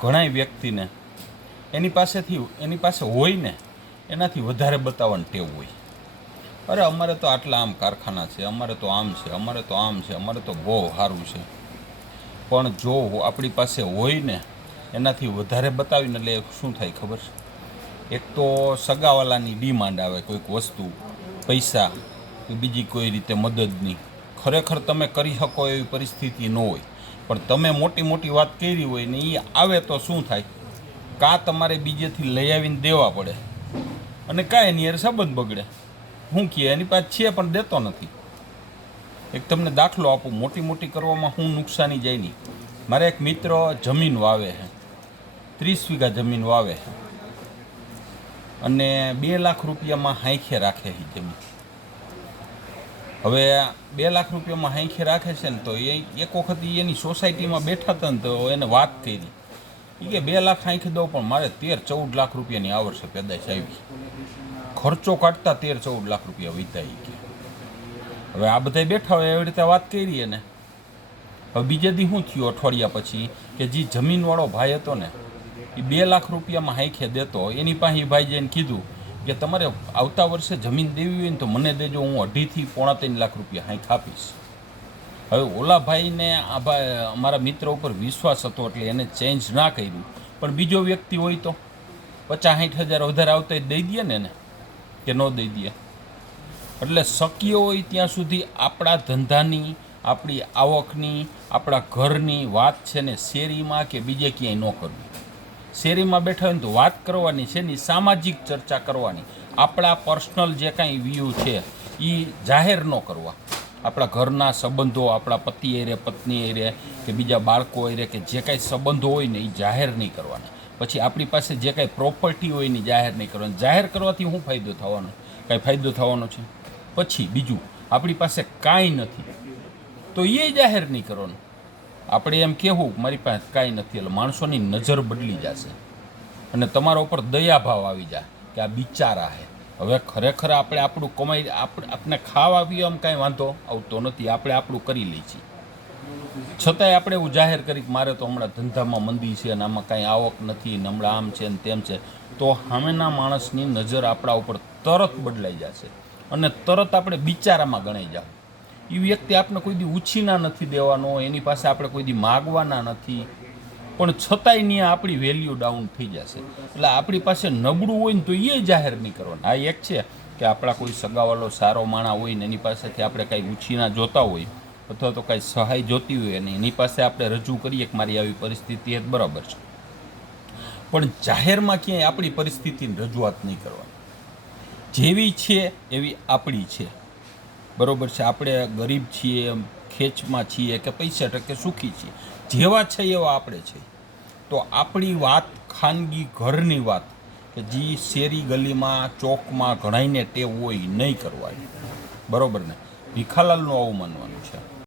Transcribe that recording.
ઘણા વ્યક્તિને એની પાસે હોય ને એનાથી વધારે બતાવવાની ટેવ હોય. અરે અમારે તો આટલા આમ કારખાના છે, અમારે તો આમ છે, અમારે તો આમ છે, અમારે તો બહુ સારું છે. પણ જો આપણી પાસે હોય ને એનાથી વધારે બતાવીને એટલે શું થાય ખબર છે? એક તો સગાવાલાની ડિમાન્ડ આવે, કોઈક વસ્તુ, પૈસા કે બીજી કોઈ રીતે મદદની. ખરેખર તમે કરી શકો એવી પરિસ્થિતિ ન હોય, પણ તમે મોટી મોટી વાત કરી હોય ને એ આવે તો શું થાય? કાં તમારે બીજેથી લઈ આવીને દેવા પડે અને કાં એની યાર સંબંધ બગડે. શું કહે એની પાસે છે પણ દેતો નથી. એક તમને દાખલો આપું, મોટી મોટી કરવામાં શું નુકસાની જાય નહીં. મારે એક મિત્ર જમીન વાવે છે, 30 વીઘા જમીન વાવે છે અને 2 લાખ રૂપિયામાં હાંખે રાખે છે જમીન. હવે 2 લાખ રૂપિયામાં હાંખે રાખે છે ને, તો એ એક વખત એની સોસાયટીમાં બેઠા હતા ને તો એને વાત કરી એ કે 2 લાખ હાંખી દઉં પણ મારે 13-14 લાખ રૂપિયાની આ વર્ષે પેદાશ આવી. ખર્ચો કાઢતા 13-14 લાખ રૂપિયા વીતાઈ ગયા. હવે આ બધા બેઠા હોય એવી રીતે વાત કરી ને. હવે બીજે દી શું થયું અઠવાડિયા પછી કે જે જમીનવાળો ભાઈ હતો ને એ 2 લાખ રૂપિયામાં હાંખે દેતો, એની પાસે ભાઈ જઈને કીધું કે તમારે આવતા વર્ષે જમીન દેવી હોય ને તો મને દેજો, હું 2.5-3 લાખ રૂપિયા હાંખ આપીશ. હવે ઓલા ભાઈને અમારા મિત્ર ઉપર વિશ્વાસ હતો એટલે એને ચેન્જ ના કર્યું, પણ બીજો વ્યક્તિ હોય તો 50-60 હજાર વધારે આવતા જ દઈ દે ને કે ન દઈ દે. એટલે શક્ય હોય ત્યાં સુધી આપણા ધંધાની, આપણી આવકની, આપણા ઘરની વાત છે ને શેરીમાં કે બીજે ક્યાંય ન કરવી. શેરીમાં બેઠા હોય ને તો વાત કરવાની છે ને સામાજિક ચર્ચા કરવાની. આપણા પર્સનલ જે કાંઈ વ્યૂ છે એ જાહેર ન કરવા. આપણા ઘરના સંબંધો, આપણા પતિ હારે, પત્ની હારે કે બીજા બાળકો હારે કે જે કાંઈ સંબંધો હોય ને એ જાહેર નહીં કરવાના. પછી આપણી પાસે જે કાંઈ પ્રોપર્ટી હોય ને જાહેર નહીં કરવાની. જાહેર કરવાથી શું ફાયદો થવાનો? કાંઈ ફાયદો થવાનો છે? પછી બીજું, આપણી પાસે કાંઈ નથી તો એ જાહેર નહીં કરવાનું. આપણે એમ કહેવું મારી પાસે કાંઈ નથી એટલે માણસોની નજર બદલી જશે અને તમારા ઉપર દયાભાવ આવી જાય કે આ બિચારા છે. હવે ખરેખર આપણે આપણું કમાઈ આપણે ખાવા પીવામાં કાંઈ વાંધો આવતો નથી, આપણે આપણું કરી લઈએ છીએ. છતાંય આપણે એવું જાહેર કરી કે મારે તો હમણાં ધંધામાં મંદી છે અને આમાં કાંઈ આવક નથી ને હમણાં આમ છે ને તેમ છે, તો સામેના માણસની નજર આપણા ઉપર તરત બદલાઈ જશે અને તરત આપણે બિચારામાં ગણાઈ જાવ. એ વ્યક્તિ આપણે કોઈ દી ઉછીના નથી દેવાનો, એની પાસે આપણે કોઈ દી માગવાના નથી, પણ છતાંય ત્યાં આપણી વેલ્યુ ડાઉન થઈ જશે. એટલે આપણી પાસે નબળું હોય ને તો એ જાહેર નહીં કરવાનું. આ એક છે કે આપણા કોઈ સગાવાલો સારો માણા હોય ને એની પાસેથી આપણે કાંઈ ઉછીના જોતા હોય અથવા તો કાંઈ સહાય જોતી હોય અને એની પાસે આપણે રજૂ કરીએ કે મારી આવી પરિસ્થિતિ એ બરાબર છે, પણ જાહેરમાં ક્યાંય આપણી પરિસ્થિતિની રજૂઆત નહીં કરવાની. જેવી છે એવી આપણી છે, બરાબર છે. આપણે ગરીબ છીએ, ખેંચમાં છીએ કે પૈસા ટકે સુખી છીએ, જેવા છે એવા આપણે છે. તો આપણી વાત, ખાનગી ઘરની વાત કે જે શેરી ગલીમાં ચોકમાં ઘણાઈને ટેવ હોય નહીં કરવાની, બરાબર ને? ભીખાલાલનું આવું માનવાનું છે.